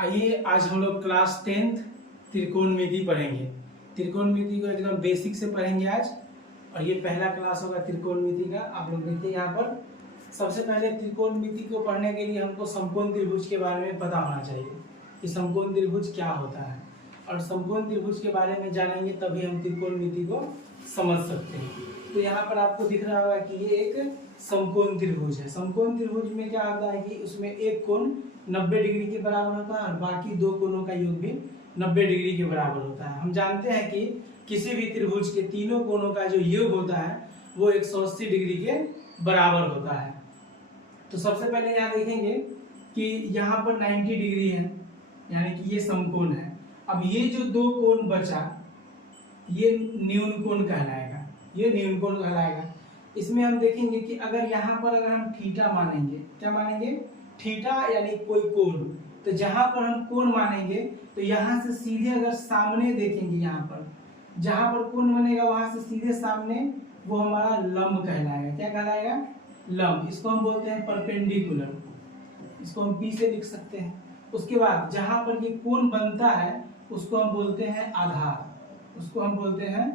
आइए आज हम लोग क्लास 10th त्रिकोणमिति पढ़ेंगे। त्रिकोणमिति को एकदम बेसिक से पढ़ेंगे आज, और ये पहला क्लास होगा त्रिकोणमिति का। आप लोग देखिए यहाँ पर सबसे पहले त्रिकोणमिति को पढ़ने के लिए हमको समकोण त्रिभुज के बारे में पता होना चाहिए कि समकोण त्रिभुज क्या होता है, और समकोण त्रिभुज के बारे में जानेंगे तभी हम त्रिकोणमिति को समझ सकते हैं। तो यहाँ पर आपको दिख रहा होगा कि ये एक समकोण त्रिभुज है। समकोण त्रिभुज में क्या होता है कि उसमें एक कोण 90 डिग्री के बराबर होता है और बाकी दो कोणों का योग भी 90 डिग्री के बराबर होता है। हम जानते हैं कि किसी भी त्रिभुज के तीनों कोणों का जो योग होता है वो 180 डिग्री के बराबर होता है। तो सबसे पहले यहाँ देखेंगे कि यहाँ पर 90 डिग्री है, यानी कि ये समकोण है। अब ये जो दो कोण बचा ये न्यून कोण कहलाएगा, ये न्यून कोण कहलाएगा। इसमें हम देखेंगे कि अगर यहाँ पर अगर हम थीटा मानेंगे, क्या मानेंगे? थीटा यानी कोई कोण, तो जहां पर हम कोण मानेंगे तो यहाँ से सीधे अगर सामने देखेंगे, यहाँ पर जहां पर कोण बनेगा वहां से सीधे सामने वो हमारा लंब कहलाएगा। क्या कहलाएगा? लंब। इसको हम बोलते हैं परपेंडिकुलर, इसको हम पी से लिख सकते हैं। उसके बाद जहां पर ये कोण बनता है उसको हम बोलते हैं आधार, उसको हम बोलते हैं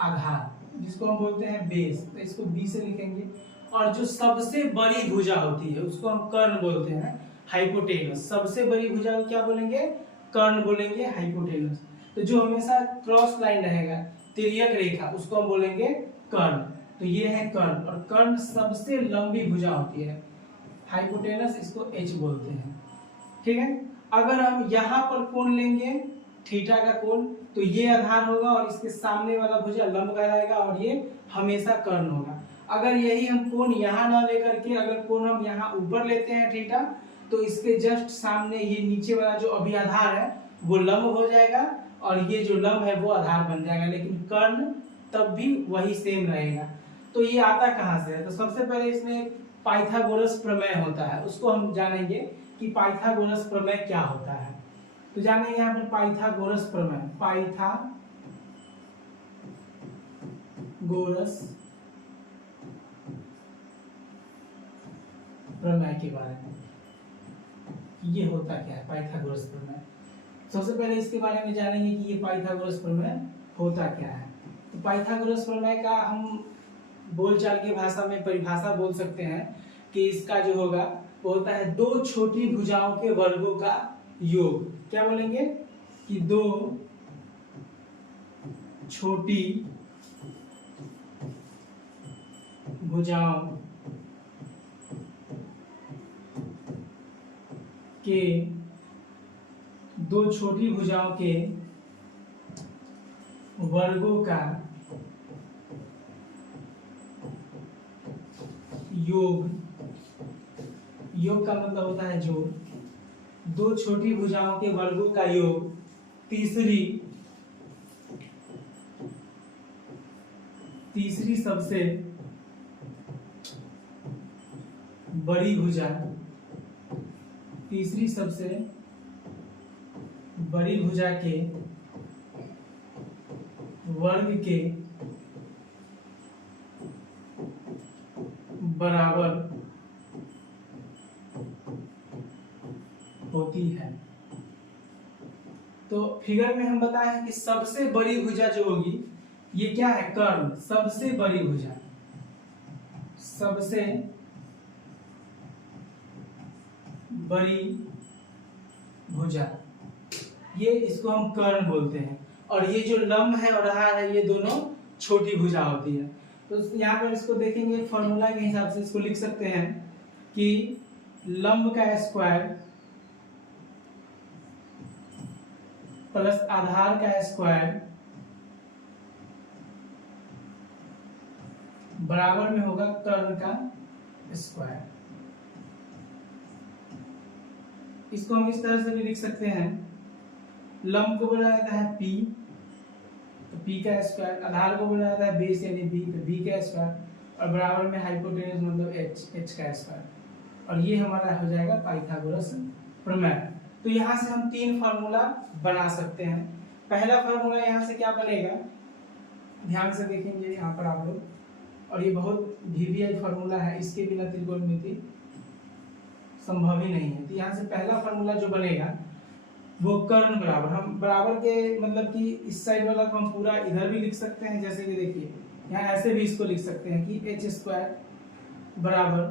आधार, जिसको हम बोलते हैं बेस। तो इसको बी से लिखेंगे। और जो सबसे बड़ी भुजा होती है उसको हम कर्ण बोलते हैं, हाइपोटेनस। सबसे बड़ी भुजा को क्या बोलेंगे? कर्ण बोलेंगे, हाइपोटेनस। तो जो हमेशा क्रॉस लाइन रहेगा, तिर्यक रेखा, उसको हम बोलेंगे कर्ण। तो ये है कर्ण, और कर्ण सबसे लंबी भुजा होती है, हाइपोटेनस, इसको एच बोलते हैं। ठीक है। अगर हम यहाँ पर कोण लेंगे थीटा का कोण, तो ये आधार होगा और इसके सामने वाला भुजा लंब कहलाएगा और ये हमेशा कर्ण होगा। अगर यही हम कोण यहाँ ना लेकर के अगर कोण हम यहाँ ऊपर लेते हैं थीटा, तो इसके जस्ट सामने ये नीचे वाला जो अभी आधार है वो लंब हो जाएगा और ये जो लंब है वो आधार बन जाएगा, लेकिन कर्ण तब भी वही सेम रहेगा। तो ये आता कहाँ से है? तो सबसे पहले इसमें पाइथागोरस प्रमेय होता है, उसको हम जानेंगे कि पाइथागोरस प्रमेय क्या होता है। तो जानेंगे यहाँ पर पाइथागोरस प्रमेय, पाइथागोरस प्रमेय के बारे में, ये होता क्या है पाइथागोरस प्रमेय। सबसे पहले इसके बारे में जानेंगे कि ये पाइथागोरस प्रमेय होता क्या है। तो पाइथागोरस प्रमेय का हम बोलचाल की भाषा में परिभाषा बोल सकते हैं कि इसका जो होगा वो होता है दो छोटी भुजाओं के वर्गों का योग। क्या बोलेंगे? कि दो छोटी भुजाओं के, दो छोटी भुजाओं के वर्गों का योग। योग का मतलब होता है जोड़। दो छोटी भुजाओं के वर्गों का योग तीसरी सबसे बड़ी भुजा, तीसरी सबसे बड़ी भुजा के वर्ग के बराबर होती है। तो फिगर में हम बताए हैं कि सबसे बड़ी भुजा जो होगी ये क्या है? कर्ण। सबसे बड़ी भुजा, सबसे बड़ी भुजा, ये इसको हम कर्ण बोलते हैं। और ये जो लंब है और आधार है ये दोनों छोटी भुजा होती है। तो यहाँ पर इसको देखेंगे फॉर्मूला के हिसाब से इसको लिख सकते हैं कि लंब का स्क्वायर प्लस आधार का स्क्वायर बराबर में होगा कर्ण का स्क्वायर। इसको हम इस तरह से भी लिख सकते हैं, लंब को बोला जाता है पी, तो पी का स्क्वायर, आधार को बोला जाता है बेस यानी बी, तो बी का स्क्वायर, और बराबर में हाइपोटेनस मतलब एच, एच का स्क्वायर। और ये हमारा हो जाएगा पाइथागोरस प्रमेय। तो यहाँ से हम तीन फार्मूला बना सकते हैं। पहला फार्मूला यहाँ से क्या बनेगा, ध्यान से देखेंगे यहाँ पर आप लोग, और ये बहुत वीवीआई फार्मूला है, इसके बिना त्रिकोणमिति संभव ही नहीं है। तो यहाँ से पहला फार्मूला जो बनेगा वो कर्ण बराबर, हम बराबर के मतलब कि इस साइड वाला को हम पूरा इधर भी लिख सकते हैं, जैसे कि देखिए यहाँ ऐसे भी इसको लिख सकते हैं कि एच स्क्वायर बराबर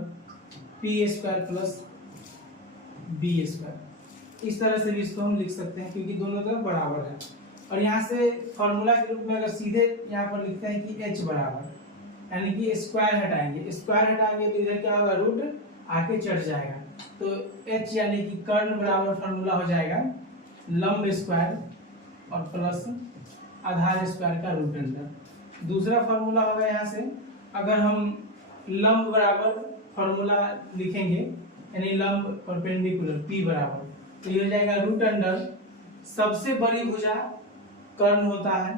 P square plus B square, इस तरह से भी इसको हम लिख सकते हैं क्योंकि दोनों तरफ बराबर है। और यहाँ से फॉर्मूला के रूप में अगर सीधे यहाँ पर लिखते हैं कि h बराबर, यानी कि स्क्वायर हटाएंगे, स्क्वायर हटाएंगे तो इधर क्या होगा, रूट आके चढ़ जाएगा, तो h यानी कि कर्ण बराबर फॉर्मूला हो जाएगा लंब स्क्वायर और प्लस आधार स्क्वायर का रूट अंडर। दूसरा फॉर्मूला होगा यहाँ से, अगर हम लंब बराबर फॉर्मूला लिखेंगे यानी लंब परपेंडिकुलर p बराबर, तो ये हो जाएगा रूट अंडर सबसे बड़ी भुजा कर्ण होता है,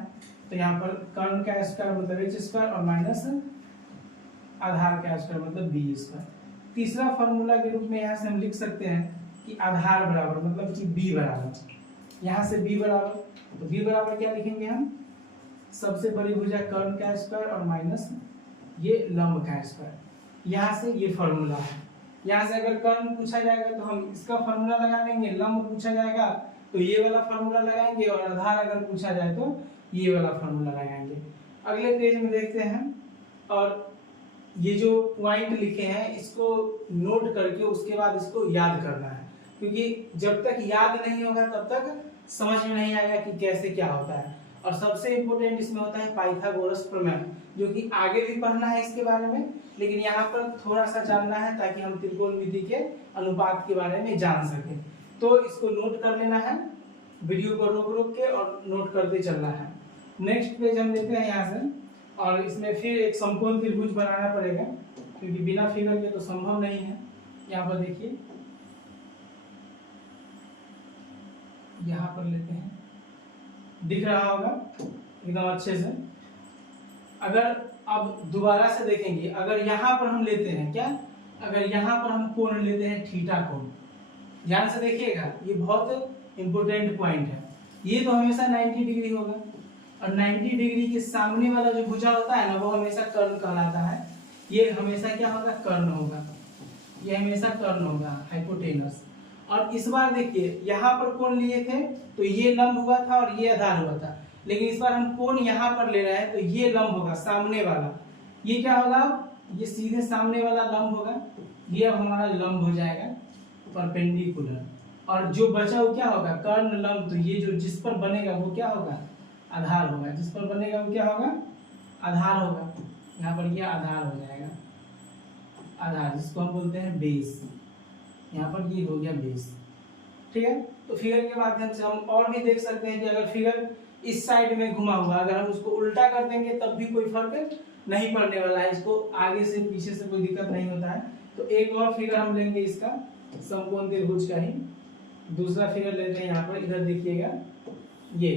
तो यहाँ पर कर्ण का स्क्वायर मतलब एच स्क्वायर और माइनस आधार का स्क्वायर मतलब बी स्क्वायर। तीसरा फॉर्मूला के रूप में यहाँ से हम लिख सकते हैं कि आधार बराबर मतलब कि बी बराबर, यहाँ से बी बराबर, तो बी बराबर क्या लिखेंगे हम, सबसे बड़ी भुजा कर्ण का स्क्वायर और माइनस ये लंब का स्क्वायर। यहाँ से ये फॉर्मूला है। यहाँ से अगर कर्ण पूछा जाएगा तो हम इसका फॉर्मूला लगा लेंगे, लंब पूछा जाएगा तो ये वाला फॉर्मूला लगाएंगे, और आधार अगर पूछा जाए तो ये वाला फॉर्मूला लगाएंगे। अगले पेज में देखते हैं, और ये जो पॉइंट लिखे हैं इसको नोट करके उसके बाद इसको याद करना है, क्योंकि जब तक याद नहीं होगा तब तक समझ में नहीं आएगा कि कैसे क्या होता है। और सबसे इम्पोर्टेंट इसमें होता है पाइथागोरस प्रमेय, जो कि आगे भी पढ़ना है इसके बारे में, लेकिन यहाँ पर थोड़ा सा जानना है ताकि हम त्रिकोणमिति के अनुपात के बारे में जान सकें। तो इसको नोट कर लेना है, वीडियो को रोक रोक के और नोट करते चलना है। नेक्स्ट पेज हम लेते हैं यहाँ से, और इसमें फिर एक समकोण त्रिभुज बनाना पड़ेगा क्योंकि बिना फिगर के तो संभव नहीं है। यहाँ पर देखिए, यहाँ पर लेते हैं, दिख रहा होगा एकदम अच्छे से। अगर अब दोबारा से देखेंगे, अगर यहाँ पर हम लेते हैं क्या, अगर यहाँ पर हम कोण लेते हैं थीटा कोण, ध्यान से देखिएगा, ये बहुत इंपॉर्टेंट पॉइंट है। ये तो हमेशा 90 डिग्री होगा, और 90 डिग्री के सामने वाला जो भुजा होता है ना वो हमेशा कर्ण कहलाता है। ये हमेशा क्या होगा, कर्ण होगा, ये हमेशा कर्ण होगा, हाइपोटेनस। और इस बार देखिए यहाँ पर कोण लिए थे तो ये लंब हुआ था और ये आधार हुआ था, लेकिन इस बार हम कोण यहाँ पर ले रहे हैं तो ये लंब होगा, सामने वाला। ये क्या होगा, ये सीधे सामने वाला लंब होगा, ये अब हमारा लंब हो जाएगा परपेंडिकुलर। और जो बचा वो क्या होगा, कर्ण लंब, तो ये जो जिस पर बनेगा वो क्या होगा, आधार होगा, जिस पर बनेगा वो क्या होगा, आधार होगा। यहाँ पर ये आधार हो जाएगा, आधार जिसको हम बोलते हैं बेस, यहाँ पर ये हो गया बेस। ठीक है, तो फिगर के माध्यम से हम और भी देख सकते हैं कि अगर फिगर इस साइड में घुमा हुआ, अगर हम उसको उल्टा कर देंगे तब भी कोई फर्क नहीं पड़ने वाला है, इसको आगे से पीछे से कोई दिक्कत नहीं होता है। तो एक और फिगर हम लेंगे इसका समकोण त्रिभुज का ही, दूसरा फिगर लेते हैं यहाँ पर, इधर देखिएगा, ये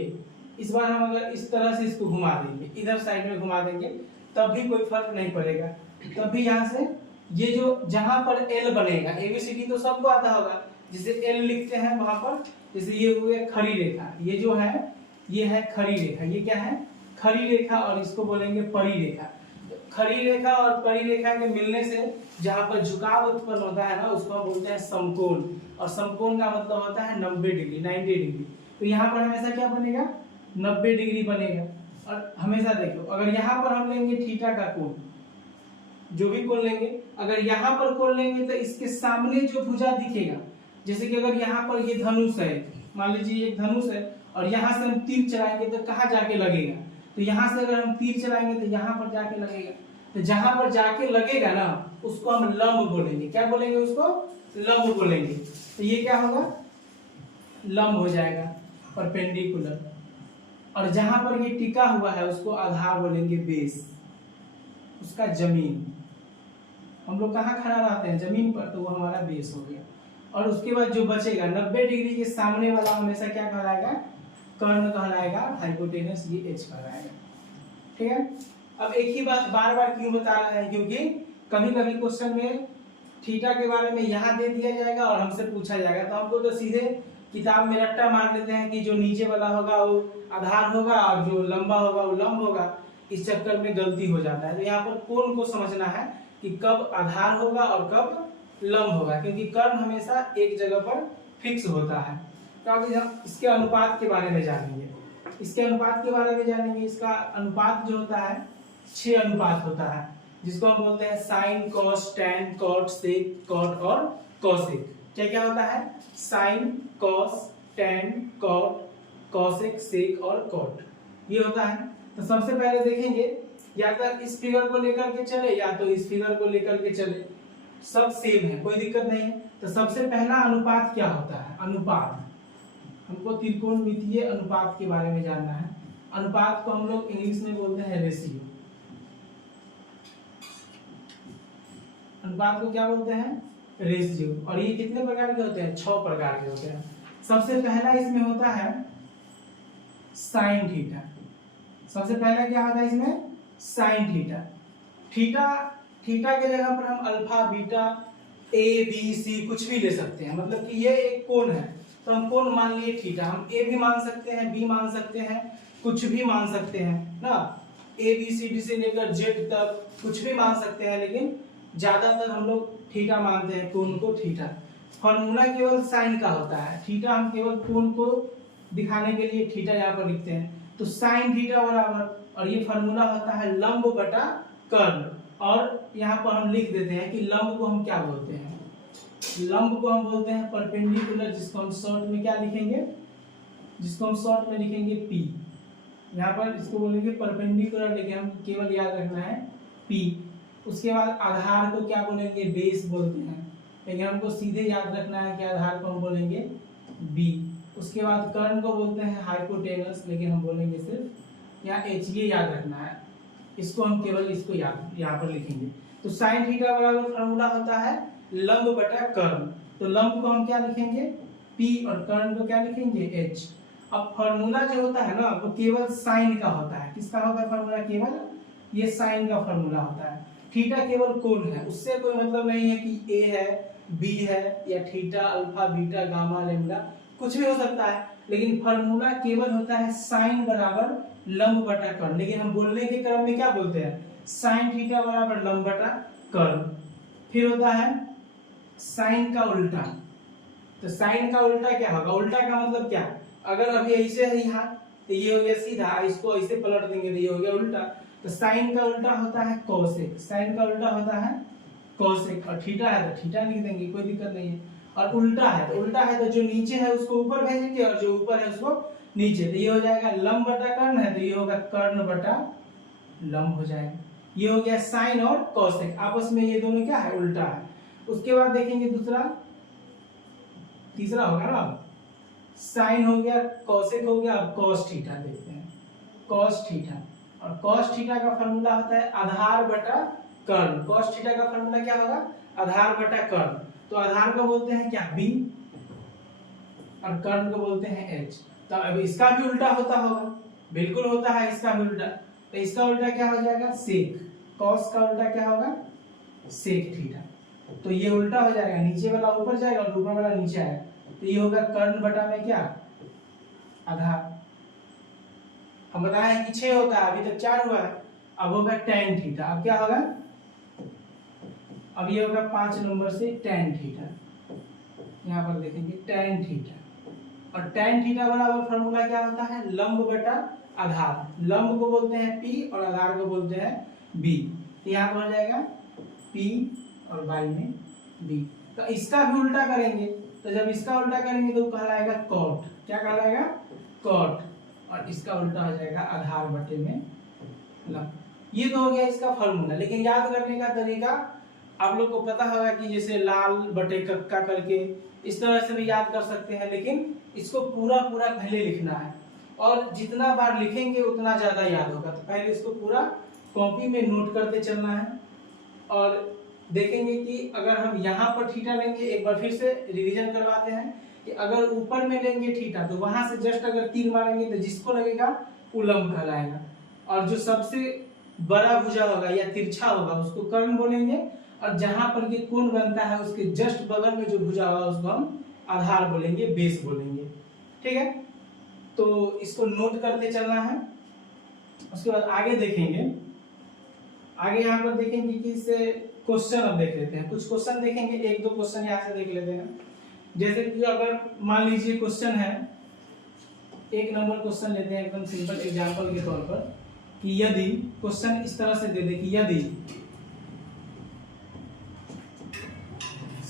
इस बार हम अगर इस तरह से इसको घुमा देंगे, इधर साइड में घुमा देंगे, तब भी कोई फर्क नहीं पड़ेगा। तब भी यहाँ से ये जो जहां पर एल बनेगा, एबीसीडी तो सबको आता होगा, जिसे एल लिखते हैं वहां पर, जैसे ये हुए खड़ी रेखा, ये जो है ये है खड़ी रेखा, ये क्या है, खड़ी रेखा, और इसको बोलेंगे परिरेखा। तो खड़ी रेखा और परिरेखा के मिलने से जहां पर झुकाव उत्पन्न होता है ना, उसको हम बोलते हैं समकोण, और समकोण का मतलब होता है 90 डिग्री, 90 डिग्री। तो यहाँ पर हमेशा क्या बनेगा, 90 डिग्री बनेगा। और हमेशा देखो, अगर यहाँ पर हम लेंगे थीटा का कोण, जो भी कोण लेंगे, अगर यहाँ पर कोण लेंगे तो इसके सामने जो भुजा दिखेगा, जैसे कि अगर यहाँ पर ये धनुष है, मान लीजिए एक धनुष है, और यहाँ से हम तीर चलाएंगे तो कहाँ जाके लगेगा, तो यहाँ से अगर हम तीर चलाएंगे तो यहाँ पर जाके लगेगा। तो जहां पर जाके लगेगा ना उसको हम लंब बोलेंगे, क्या बोलेंगे, उसको लंब बोलेंगे। तो ये क्या होगा, लंब हो जाएगा, परपेंडिकुलर। और जहां पर ये टिका हुआ है उसको आधार बोलेंगे, बेस, उसका जमीन। हम लोग कहाँ खड़ा रहते हैं, जमीन पर, तो वो हमारा बेस हो गया। और उसके बाद जो बचेगा 90 डिग्री के सामने वाला हमेशा क्या कहलाएगा, कर्ण कहलाएगा, हाइपोटेनस ये एच कहलाएगा। ठीक है, अब एक ही बात बार बार क्यों बता रहे हैं, क्योंकि कभी कभी क्वेश्चन में थीटा के बारे में यहाँ दे दिया जाएगा और हमसे पूछा जाएगा, तो हमको तो सीधे किताब में रट्टा मार लेते हैं कि जो नीचे वाला होगा वो आधार होगा और जो लंबा होगा वो लंब होगा। इस चक्कर में गलती हो जाता है। तो यहाँ पर कोण को समझना है कि कब आधार होगा और कब लंब होगा, क्योंकि कर्ण हमेशा एक जगह पर फिक्स होता है। तो अब हम इसके अनुपात के बारे में जानेंगे। इसके अनुपात के बारे में जानेंगे। इसका अनुपात जो होता है 6 अनुपात होता है, जिसको हम बोलते हैं sine, cos, tan, cot, sec, cot और कॉसेक। क्या क्या होता है? Sine, cos, tan, cot, cosec, sec और कॉट, ये होता है। तो सबसे पहले देखेंगे, या तो इस फिगर को लेकर के चले या तो इस फिगर को लेकर के चले, सब सेम है, कोई दिक्कत नहीं है। तो सबसे पहला अनुपात क्या होता है? अनुपात, हमको त्रिकोणमितीय अनुपात के बारे में जानना है। अनुपात को हम लोग इंग्लिश में बोलते हैं रेशियो। अनुपात को क्या बोलते हैं? रेशियो। और ये कितने प्रकार के होते हैं? 6 प्रकार के होते हैं। सबसे पहला इसमें होता है साइन थीटा। सबसे पहला क्या होता है इसमें? Sine theta. थीटा के जगह पर हम अल्फा, बीटा, ए, बी, सी कुछ भी ले सकते हैं। मतलब कि ये एक कोण है, तो हम कोण मान लिए थीटा। हम ए भी मान सकते हैं, बी मान सकते हैं, कुछ भी मान सकते हैं ना। ए बी सी डी से लेकर जेड तक कुछ भी मान सकते हैं, लेकिन ज्यादातर हम लोग थीटा मानते हैं, कोण को थीटा। फॉर्मूला केवल साइन का होता है, थीटा हम केवल कोण को दिखाने के लिए थीटा यहाँ पर लिखते हैं। तो साइन थीटा बराबर, और ये फॉर्मूला होता है लंब बटा कर्ण। और यहाँ पर हम लिख देते हैं कि लंब को हम क्या बोलते हैं? लंब को हम बोलते हैं परपेंडिकुलर, जिसको हम शॉर्ट में क्या लिखेंगे? जिसको हम शॉर्ट में लिखेंगे पी। यहाँ पर इसको बोलेंगे परपेंडिकुलर, लेकिन हम केवल याद रखना है पी। उसके बाद आधार को क्या बोलेंगे? बेस बोलते हैं, लेकिन हमको सीधे याद रखना है कि आधार को हम बोलेंगे बी। उसके बाद कर्ण को बोलते हैं हाइपोटेनस, लेकिन हम बोलेंगे सिर्फ यहाँ एच, ये याद रखना है। इसको हम केवल इसको याद यहाँ पर लिखेंगे। तो साइन थीटा बराबर फॉर्मूला होता है लंब बटा कर्ण। तो लंब को हम क्या लिखेंगे? पी, और कर्ण को क्या लिखेंगे? एच। अब फॉर्मूला जो होता है ना, वो केवल साइन का होता है। किसका होता है फॉर्मूला? केवल ये साइन का फॉर्मूला होता है। थीटा केवल कोण है, उससे कोई मतलब नहीं है कि ए है, बी है, या theta, alpha, beta, gamma, lambda कुछ भी हो सकता है, लेकिन फॉर्मूला केवल होता है साइन बराबर लंब बटा कर्ण। लेकिन हम बोलने के क्रम में क्या बोलते हैं? साइन थीटा बराबर लंब बटा कर्ण। फिर होता है साइन का उल्टा। तो साइन का उल्टा क्या होगा? उल्टा का मतलब क्या? अगर अभी ऐसे है यहाँ, तो ये हो गया सीधा, इसको ऐसे पलट देंगे तो ये हो गया उल्टा। तो साइन का उल्टा होता है कोसेक। साइन का उल्टा होता है कोसेक। और थीटा है तो थीटा लिख देंगे, कोई दिक्कत नहीं है। और उल्टा है तो जो नीचे है उसको ऊपर भेजेंगे, और जो ऊपर है उसको नीचे। तो ये हो जाएगा लंब बटा कर्ण है, तो ये होगा कर्ण बटा लंब हो जाएगा। ये हो गया साइन और कोसेक, आपस में ये दोनों क्या है? उल्टा है। उसके बाद देखेंगे तीसरा होगा ना, साइन हो गया, कोसेक हो गया। अब कॉस थीटा देखते हैं, कॉस थीटा। और कॉस थीटा का फॉर्मूला होता है आधार बटा कर्ण। कॉस थीटा का फॉर्मूला क्या होगा? आधार बटा कर्ण। तो आधार को बोलते हैं क्या? बी, और कर्ण को बोलते हैं एच। तो अब इसका भी उल्टा होता होगा, बिल्कुल होता है इसका भी उल्टा। तो इसका उल्टा क्या हो जाएगा? सेक। कॉस का उल्टा क्या होगा? Sec theta. तो ये उल्टा हो जाएगा, नीचे वाला ऊपर जाएगा और ऊपर वाला नीचे आएगा। तो ये होगा कर्ण बटा में क्या? आधार। हम बताए कि 6 होता है, अभी तक 4 हुआ है। अब होगा tan थीटा। अब क्या होगा? अब ये होगा 5 नंबर से tan थीटा। यहाँ पर देखेंगे tan थीटा। और tan थीटा बराबर फॉर्मूला क्या होता है? लंब बटा आधार। लंब को बोलते हैं P और आधार को बोलते हैं B। तो यहाँ पर हो जाएगा P और y में B। तो इसका भी उल्टा करेंगे, तो जब इसका उल्टा करेंगे तो कहलाएगा कॉट। क्या कहलाएगा? कॉट। और इसका उल्टा हो जाएगा आधार बटे में लंब। ये तो हो गया इसका फॉर्मूला। लेकिन याद करने का तरीका आप लोग को पता होगा कि जैसे लाल बटे कक्का करके इस तरह से भी याद कर सकते हैं, लेकिन इसको पूरा पहले लिखना है, और जितना बार लिखेंगे उतना ज्यादा याद होगा। तो पहले इसको पूरा कॉपी में नोट करते चलना है। और देखेंगे कि अगर हम यहाँ पर थीटा लेंगे, एक बार फिर से रिवीजन करवाते हैं कि अगर ऊपर में लेंगे थीटा तो वहां से जस्ट अगर तीर मारेंगे तो जिसको लगेगा वो लंब कहलाएगा, और जो सबसे बड़ा भुजा होगा या तिरछा होगा उसको कर्ण बोलेंगे, और जहां पर ये कोण बनता है उसके जस्ट बगल में जो भुजा होगा उसको हम आधार बोलेंगे, बेस बोलेंगे। ठीक है, तो इसको नोट करते चलना है। उसके बाद आगे देखेंगे, आगे यहाँ पर देखेंगे कि इससे क्वेश्चन अब देख लेते हैं, कुछ क्वेश्चन देखेंगे, एक दो क्वेश्चन यहाँ से देख लेते हैं। जैसे कि अगर मान लीजिए क्वेश्चन है, एक नंबर क्वेश्चन लेते हैं एकदम सिंपल एग्जांपल के तौर पर कि यदि क्वेश्चन इस तरह से दे दे कि यदि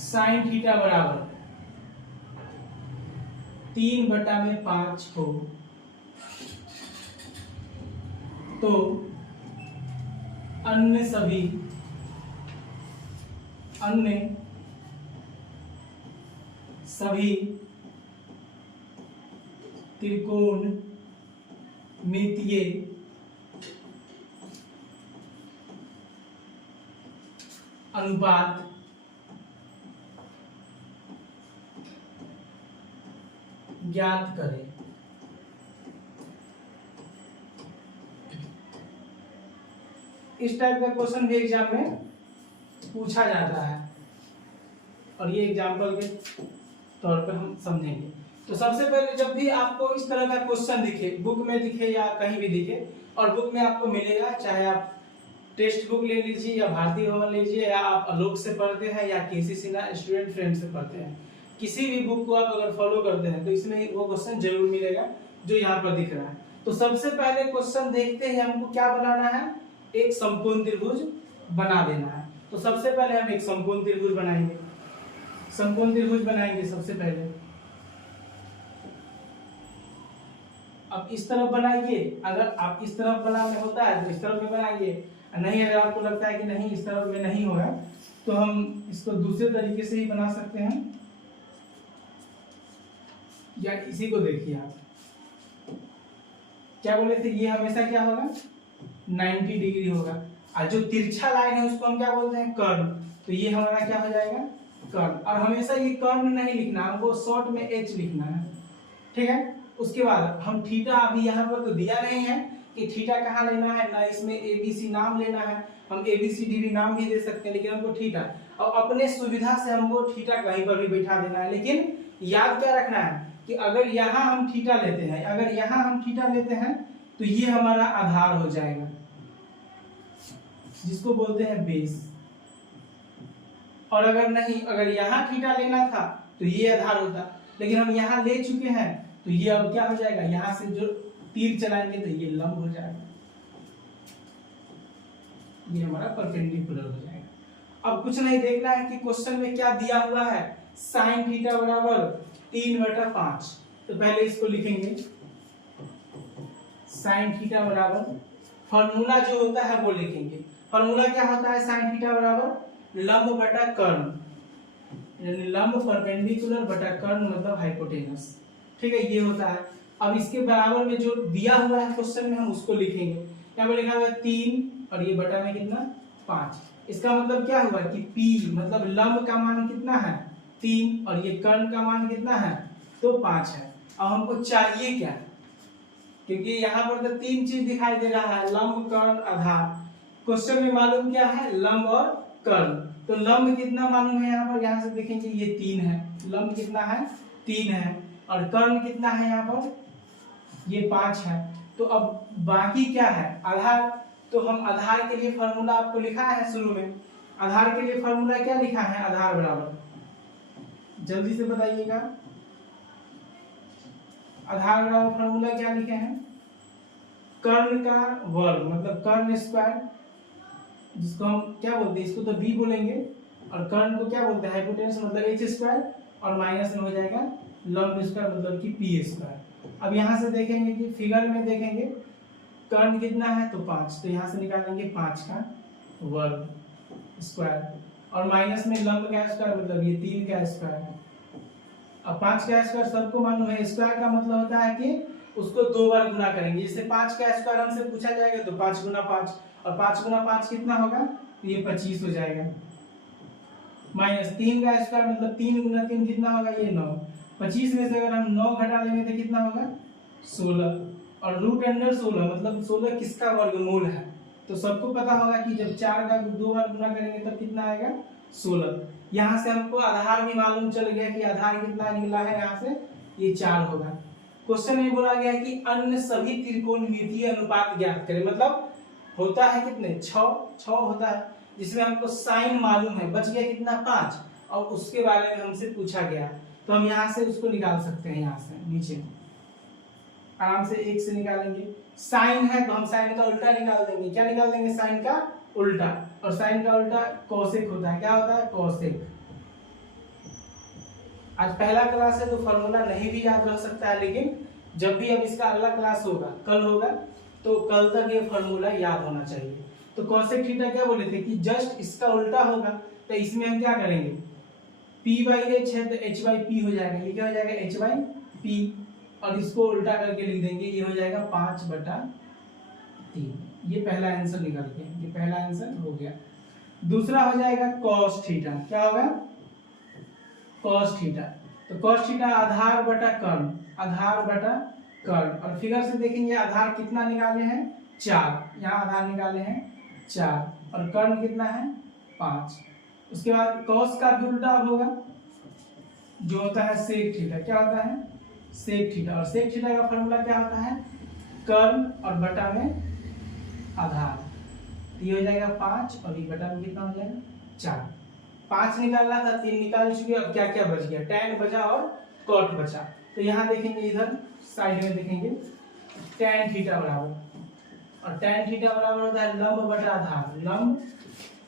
साइन थीटा बराबर 3/5 हो तो अन्य सभी त्रिकोणमितीय अनुपात ज्ञात करें। इस टाइप का क्वेश्चन भी एग्जाम में पूछा जाता है और ये एग्जाम्पल के तौर पे हम समझेंगे। तो सबसे पहले जब भी आपको इस तरह का क्वेश्चन दिखे, बुक में दिखे या कहीं भी दिखे, और बुक में आपको मिलेगा, चाहे आप टेक्स्ट बुक ले लीजिए या भारतीय भवन लीजिए या आप आलोक से पढ़ते हैं या केसी सिन्हा स्टूडेंट फ्रेंड से पढ़ते हैं, किसी भी बुक को आप अगर फॉलो करते हैं तो इसमें वो क्वेश्चन जरूर मिलेगा जो यहाँ पर दिख रहा है। तो सबसे पहले क्वेश्चन देखते ही हमको क्या बनाना है, एक समकोण त्रिभुज बना देना है। तो सबसे पहले हम एक समकोण त्रिभुज बनाएंगे, समकोण त्रिभुज बनाएंगे सबसे पहले। अब इस तरफ बनाइए, अगर आप इस तरफ बनाना होता है तो इस तरफ में बनाइए, नहीं अगर आपको लगता है कि नहीं इस तरफ में नहीं होगा तो हम इसको दूसरे तरीके से ही बना सकते हैं। या इसी को देखिए, आप क्या बोले थे, ये हमेशा क्या होगा 90 डिग्री होगा, और जो तिरछा लाइन है उसको हम क्या बोलते हैं, कर्ण। तो ये हमारा क्या हो जाएगा, कर्ण। और हमेशा ये कर्ण नहीं लिखना, हमको शॉर्ट में एच लिखना है, ठीक है। उसके बाद हम थीटा, अभी यहाँ पर तो दिया नहीं है कि थीटा कहाँ लेना है, ना इसमें एबीसी नाम लेना है, हम एबीसीडी भी नाम भी दे सकते हैं, लेकिन हमको थीटा, और अपने सुविधा से हमको थीटा कहीं पर भी बैठा देना है। लेकिन याद क्या रखना है कि अगर यहाँ हम थीटा लेते हैं, अगर यहाँ हम थीटा लेते हैं तो ये हमारा आधार हो जाएगा, जिसको बोलते हैं बेस। और अगर नहीं, अगर यहाँ थीटा लेना था तो ये आधार होता, लेकिन हम यहाँ ले चुके हैं तो ये अब क्या हो जाएगा, यहाँ से जो तीर चलाएंगे तो ये लंब हो जाएगा, ये हमारा परपेंडिकुलर हो जाएगा। अब कुछ नहीं देखना है कि क्वेश्चन में क्या दिया हुआ है, साइन थीटा बराबर 3/5। तो पहले इसको लिखेंगे, साइन थीटा बराबर, फॉर्मूला जो होता है वो लिखेंगे। फॉर्मूला क्या होता है, साइन थीटा बराबर लंब बटा कर्ण, यानी लंब परपेंडिकुलर बटा कर्ण मतलब हाइपोटेनस, ठीक है, ये होता है। अब इसके बराबर में जो दिया हुआ है क्वेश्चन में हम उसको लिखेंगे। क्या लिखा हुआ है 3 और ये बटा में कितना 5। इसका मतलब क्या हुआ कि P मतलब लंब का मान कितना है 3 और ये कर्ण का मान कितना है तो 5 है। अब हमको चाहिए क्या, क्योंकि यहाँ पर तो 3 चीज दिखाई दे रहा है, लंब कर्ण आधार। क्वेश्चन में मालूम क्या है, लंब और कर्ण। तो लंब कितना मालूम है, यहाँ पर यहाँ से देखेंगे ये 3 है, लंब कितना है 3 है, और कर्ण कितना है यहाँ पर ये 5 है। तो अब बाकी क्या है, आधार। तो हम आधार के लिए फॉर्मूला आपको लिखा है शुरू में, आधार के लिए फॉर्मूला क्या लिखा है, आधार बराबर, जल्दी से बताइएगा, आधार बराबर फॉर्मूला क्या लिखे हैं, कर्ण का वर्ग मतलब कर्ण स्क्वायर, जिसको हम क्या बोलते हैं, इसको तो b बोलेंगे, और कर्ण को क्या बोलते हैं हाइपोटेनस मतलब h स्क्वायर, और माइनस में हो जाएगा लंब स्क्वायर मतलब कि p स्क्वायर। अब यहाँ से देखेंगे कि फिगर में देखेंगे कर्ण कितना है तो 5, तो यहाँ से निकालेंगे 5 का वर्ग स्क्वायर, और माइनस में लंब का स्क्वायर मतलब ये 3 का स्क्वायर। अब 5 का स्क्वायर सबको मालूम है, स्क्वायर का मतलब होता है कि उसको 2 बार गुना करेंगे। जैसे 5 का स्क्वायर हमसे पूछा जाएगा तो 5 गुना 5, और 5 गुना 5 कितना होगा तो ये 25 हो जाएगा, माइनस 3 का स्क्वायर मतलब 3 गुना 3 कितना होगा ये 9, 25 में से अगर हम 9 घटा लेंगे तो कितना होगा 16, और रूट अंडर 16 मतलब 16 किसका वर्गमूल है। तो सबको पता होगा कि जब 4 का 2 बार गुना करेंगे तब कितना आएगा 16। यहाँ से हमको आधार भी मालूम चल गया कि आधार कितना निकला है, यहाँ से ये 4 होगा। क्वेश्चन में बोला गया कि अन्य सभी त्रिकोणमितीय अनुपात ज्ञात करें, मतलब होता है कितने 6 होता है, जिसमें हमको साइन मालूम है, बच गया कितना 5, और उसके बारे में हमसे पूछा गया, तो हम यहाँ से उसको निकाल सकते हैं। यहाँ से नीचे आराम से 1 से निकालेंगे। साइन है तो हम साइन का उल्टा निकाल देंगे। क्या निकाल देंगे? साइन का उल्टा, और साइन का उल्टा कोसेक होता है। क्या होता है? कोसेक। आज पहला क्लास है तो फॉर्मूला नहीं भी याद रह सकता है, लेकिन जब भी अब इसका अगला क्लास होगा, कल होगा, तो कल तक ये फॉर्मूला याद होना चाहिए। तो कोसेक थीटा क्या बोले थे कि जस्ट इसका उल्टा होगा, तो इसमें हम क्या करेंगे? p/h है तो h/p हो जाएगा। ये क्या हो जाएगा? h/p, और इसको उल्टा करके लिख देंगे, ये हो जाएगा 5/3। ये पहला आंसर निकल गया, ये पहला आंसर हो गया। दूसरा हो जाएगा cos थीटा। क्या होगा? cos theta. तो cos थीटा आधार बटा कर्ण, आधार बटा कर्ण, और फिगर से देखेंगे आधार कितना निकाले हैं? 4। यहाँ आधार निकाले हैं 4, और कर्ण कितना है? 5। उसके बाद cos का भी उल्टा होगा, जो होता है sec थीटा। क्या होता है? sec theta. और sec थीटा का फॉर्मूला क्या होता है? कर्ण और बटा में आधार। तो ये हो जाएगा 5, और ये बटा में कितना हो जाएगा? 4। 5 निकालना था, 3 निकाल चुके। अब क्या क्या बच गया? tan बचा और cot बचा। तो यहाँ देखेंगे, इधर साइड में देखेंगे tan थीटा बराबर, और tan थीटा बराबर होता है लंब बटा आधार, लंब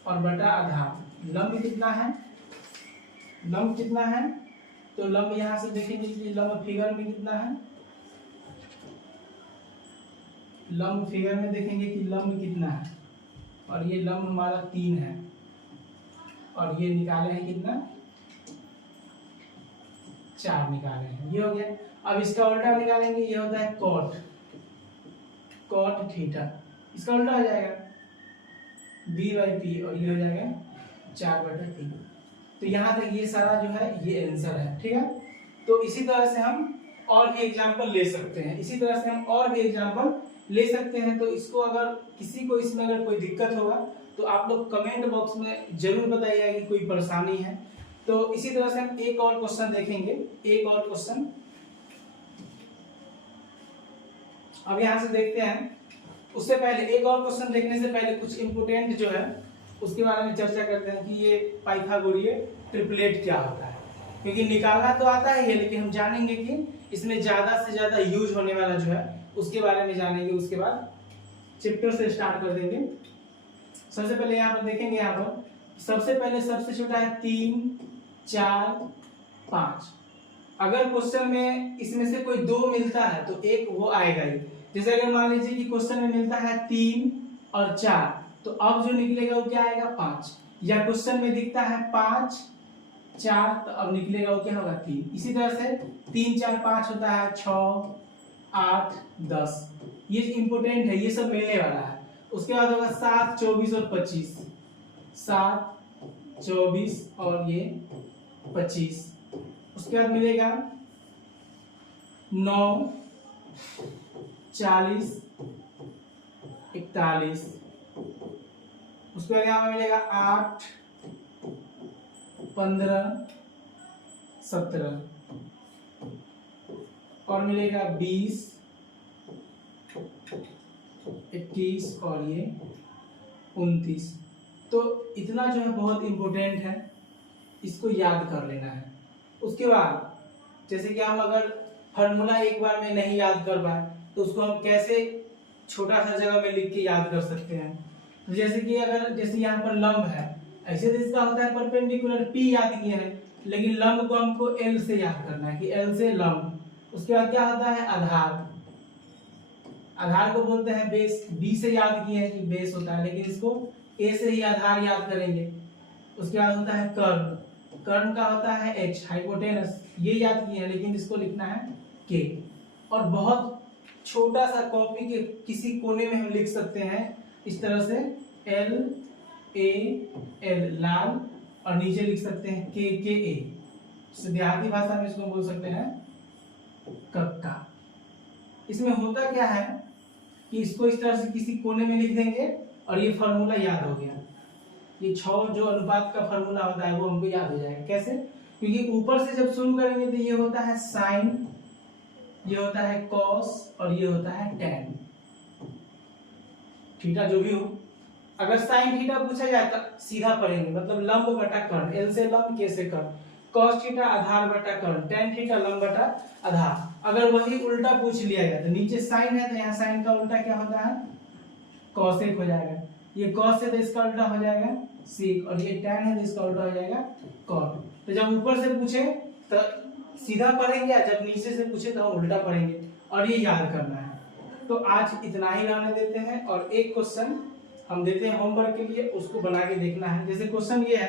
और बटा आधार। लंब कितना है? लंब कितना है? तो लंब यहाँ से देखेंगे कि लंब फिगर में कितना है? लंब फिगर में देखेंगे कि लंब कितना है, और ये लंब हमारा 3 है, और ये निकाले हैं कितना? 4 निकाले हैं। ये हो गया। अब इसका उल्टा निकालेंगे, ये होता है cot, cot थीटा। इसका उल्टा हो जाएगा b/p, और ये हो जाएगा 4/3। तो यहाँ तक ये सारा जो है ये आंसर है। ठीक है, तो इसी तरह से हम और भी एग्जांपल ले सकते हैं, इसी तरह से हम और भी एग्जांपल ले सकते हैं। तो इसको अगर किसी को इसमें अगर कोई दिक्कत होगा तो आप लोग कमेंट बॉक्स में जरूर बताइएगा कि कोई परेशानी है। तो इसी तरह से हम एक और क्वेश्चन देखेंगे, एक और क्वेश्चन अब यहाँ से देखते हैं। उससे पहले एक और क्वेश्चन देखने से पहले कुछ इंपोर्टेंट जो है उसके बारे में चर्चा करते हैं कि ये पाइथागोरीय ट्रिपलेट क्या होता है, क्योंकि निकालना तो आता ही है, लेकिन हम जानेंगे कि इसमें ज्यादा से ज्यादा यूज होने वाला जो है उसके बारे में जानेंगे। उसके बाद चैप्टर से स्टार्ट कर देंगे। सबसे पहले यहाँ पर देखेंगे, यहाँ पर सबसे पहले सबसे छोटा है 3, 4, 5। अगर क्वेश्चन में इसमें से कोई 2 मिलता है तो एक वो आएगा ही। जैसे अगर मान लीजिए कि क्वेश्चन में मिलता है 3 और 4, तो अब जो निकलेगा वो क्या आएगा? 5। या क्वेश्चन में दिखता है 5, 4, तो अब निकलेगा वो क्या होगा? 3। इसी तरह से 3, 4, 5 होता है 6, 8, 10। ये इंपोर्टेंट है, ये सब मिलने वाला है। उसके बाद होगा 7, 24 और 25। 7, 24 और ये 25। उसके बाद मिलेगा 9, 40, 41। उसके बाद यहाँ मिलेगा 8, 15, 17, और मिलेगा 20, 21 और ये 29। तो इतना जो है बहुत इंपॉर्टेंट है, इसको याद कर लेना है। उसके बाद जैसे कि हम अगर फॉर्मूला एक बार में नहीं याद कर पाए तो उसको हम कैसे छोटा सा जगह में लिख के याद कर सकते हैं। तो जैसे कि अगर जैसे यहाँ पर लंब है, ऐसे तो इसका होता है परपेंडिकुलर, P याद किए हैं, लेकिन लंब को हमको L से याद करना है कि L से लंब। उसके बाद क्या होता है? आधार। आधार को बोलते हैं बेस। B से याद किए हैं कि बेस होता है, लेकिन इसको A से ही आधार याद करेंगे। उसके बाद होता है कर्ण। कर्ण का होता है H, हाइपोटेनस। ये याद किए हैं, लेकिन इसको लिखना है K। और बहुत छोटा सा कॉपी के किसी कोने में हम लिख सकते हैं इस तरह से L A L, लाल, और नीचे लिख सकते हैं K K A। देहाती भाषा में इसको बोल सकते हैं कक्का। इसमें होता क्या है कि इसको इस तरह से किसी कोने में लिख देंगे और ये फॉर्मूला याद हो गया। ये 6 जो अनुपात का फॉर्मूला होता है वो हमको याद हो जाएगा। कैसे? क्योंकि ऊपर से जब शुरू करेंगे तो ये होता है साइन, ये होता है कॉस, और ये होता है टैन। थीटा जो भी हो, अगर साइन थीटा पूछा जाए तो सीधा पढ़ेंगे, मतलब लंब बटा कर्ण, एल से लंब, के से कर्ण, cos थीटा आधार बटा कर्ण, tan थीटा लंब बटा आधार। अगर वही उल्टा पूछ लिया गया तो नीचे साइन है तो यहाँ साइन का उल्टा क्या होता है, cosec हो जाएगा, ये cos है तो इसका उल्टा हो जाएगा sec, और ये tan है तो इसका उल्टा हो जाएगा cot। तो जब ऊपर से पूछे तो सीधा पढ़ेंगे, जब नीचे से पूछे तो हम उल्टा पढ़ेंगे, और ये याद करना है। तो आज इतना ही रहने देते हैं, और एक क्वेश्चन हम देते हैं होमवर्क के लिए, उसको बना के देखना है। जैसे क्वेश्चन ये है,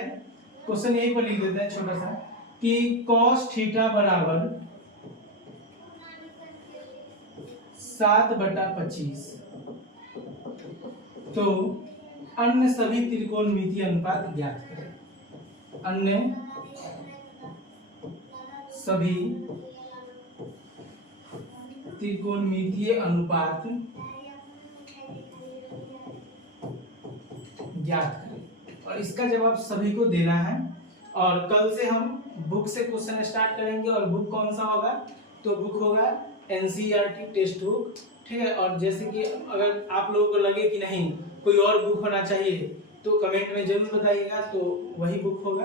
क्वेश्चन यहीं पर लिख देते हैं छोटा सा कि cos थीटा बराबर 7/25, तो अन्य सभी त्रिकोणमितीय अनुपात ज्ञात करें। अन्य सभी त्रिकोणमितीय अनुपात ज्ञात करें, और इसका जवाब सभी को देना है। और कल से हम बुक से क्वेश्चन स्टार्ट करेंगे, और बुक कौन सा होगा, तो बुक होगा एनसीईआरटी टेक्स्ट बुक, ठीक है। और जैसे कि अगर आप लोगों को लगे कि नहीं कोई और बुक होना चाहिए तो कमेंट में जरूर बताइएगा, तो वही बुक होगा।